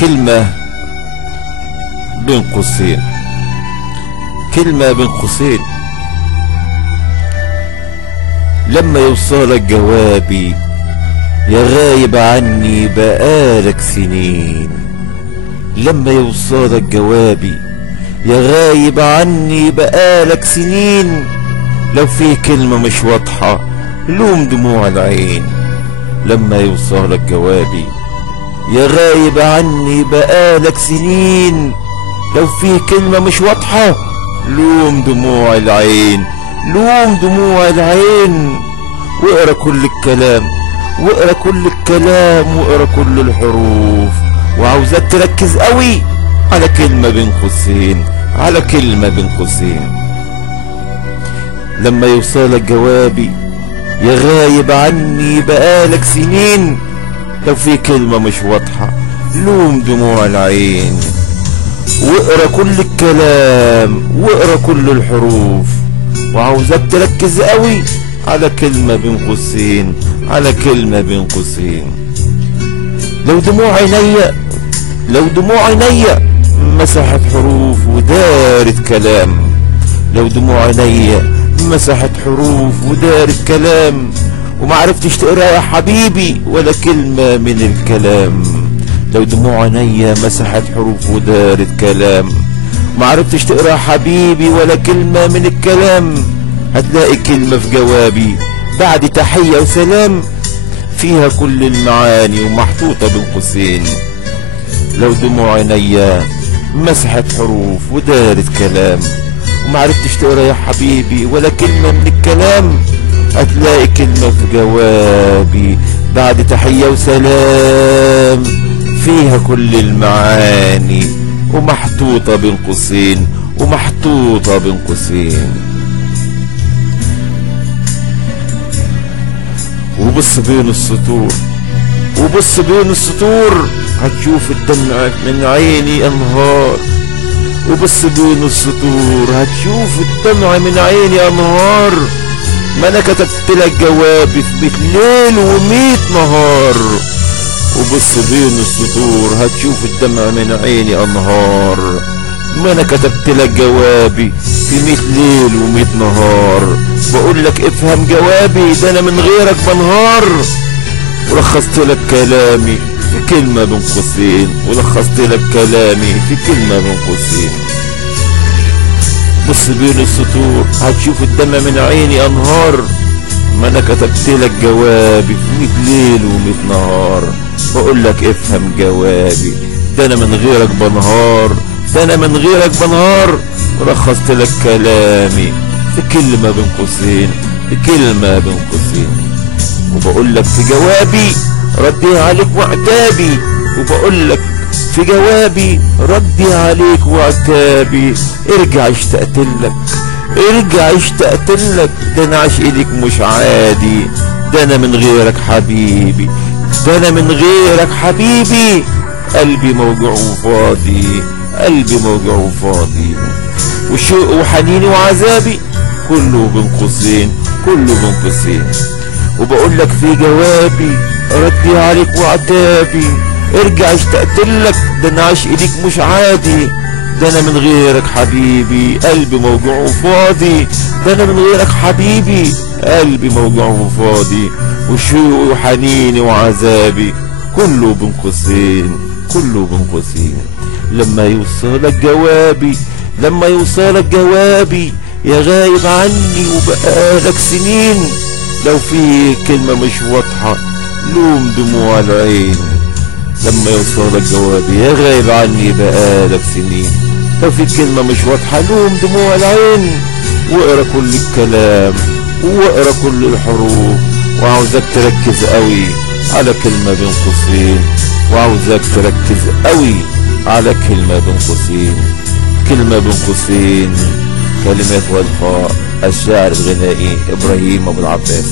كلمة بين قوسين، كلمة بين قوسين. لما يوصلك جوابي يا غايب عني بقالك سنين، لما يوصلك جوابي يا غايب عني بقالك سنين، لو في كلمة مش واضحة لوم دموع العين. لما يوصلك جوابي يا غايب عني بقالك سنين، لو في كلمة مش واضحة لوم دموع العين، لوم دموع العين. واقرا كل الكلام، واقرا كل الكلام، واقرا كل الحروف، وعاوزاك تركز قوي على كلمة بين قوسين، على كلمة بين قوسين. لما يوصلك جوابي يا غايب عني بقالك سنين، لو في كلمة مش واضحة لوم دموع العين. واقرا كل الكلام، واقرا كل الحروف، وعاوزاك تركز قوي على كلمة بين قوسين، على كلمة بين قوسين. لو دموع عينيا، لو دموع عينيا مسحت حروف ودارت كلام، لو دموع عينيا مسحت حروف ودارت كلام، ومعرفتش تقرا يا حبيبي ولا كلمة من الكلام. لو دموع عينيا مسحت حروف ودارت كلام، ومعرفتش تقرا يا حبيبي ولا كلمة من الكلام، هتلاقي كلمة في جوابي بعد تحية وسلام فيها كل المعاني ومحطوطة بين قوسين. لو دموع عينيا مسحت حروف ودارت كلام، ومعرفتش تقرا يا حبيبي ولا كلمة من الكلام، هتلاقي كلمة في جوابي بعد تحية وسلام فيها كل المعاني ومحطوطة بين قوسين، ومحطوطة بين قوسين. وبص بين السطور، وبص بين السطور، هتشوف الدمع من عيني انهار. وبص بين السطور هتشوف الدمع من عيني انهار، ما انا كتبت لك جوابي في 100 ليل و100 نهار. وبص بين السطور هتشوف الدمع من عيني انهار، ما انا كتبت لك جوابي في 100 ليل و100 نهار. بقول لك افهم جوابي، ده انا من غيرك بنهار. ولخصت لك كلامي في كلمة بين قوسين، ولخصت لك كلامي في كلمة بين قوسين. بص بين السطور هتشوف الدمع من عيني انهار، ما انا كتبت لك جوابي في 100 ليل و100 نهار. بقول لك افهم جوابي، ده انا من غيرك بنهار، ده انا من غيرك بنهار. ولخصت لك كلامي في كلمة بين قوسين، في كلمة بين قوسين. وبقول لك في جوابي ردي عليك وعتابي، وبقول لك في جوابي ردي عليك وعتابي. ارجع اشتقت لك، ارجع اشتقت لك، ده انا عشقي ليك مش عادي، ده انا من غيرك حبيبي، ده انا من غيرك حبيبي. قلبي موجوع وفاضي، قلبي موجوع وفاضي. وشوق وحنيني وعذابي كله بين قوسين، كله بين قوسين. وبقول لك في جوابي ردي عليك وعتابي، ارجع اشتقت لك، ده انا عشقي ليك مش عادي، ده انا من غيرك حبيبي قلبي موجوع وفاضي، ده انا من غيرك حبيبي قلبي موجوع وفاضي. وشوقي وحنيني وعذابي كله بين قوسين، كله بين قوسين. لما يوصلك جوابي، لما يوصلك جوابي يا غايب عني وبقالك سنين، لو في كلمة مش واضحة لوم دموع العين. لما يوصلك جوابي يا غايب عني بقالك سنين، لو في كلمة مش واضحة لوم دموع العين. واقرا كل الكلام، واقرا كل الحروف، وعاوزك تركز قوي على كلمة بين قوسين، وعاوزك تركز قوي على كلمة بين قوسين. كلمة بين قوسين. كلمات والقاء الشاعر الغنائي إبراهيم أبو العباس.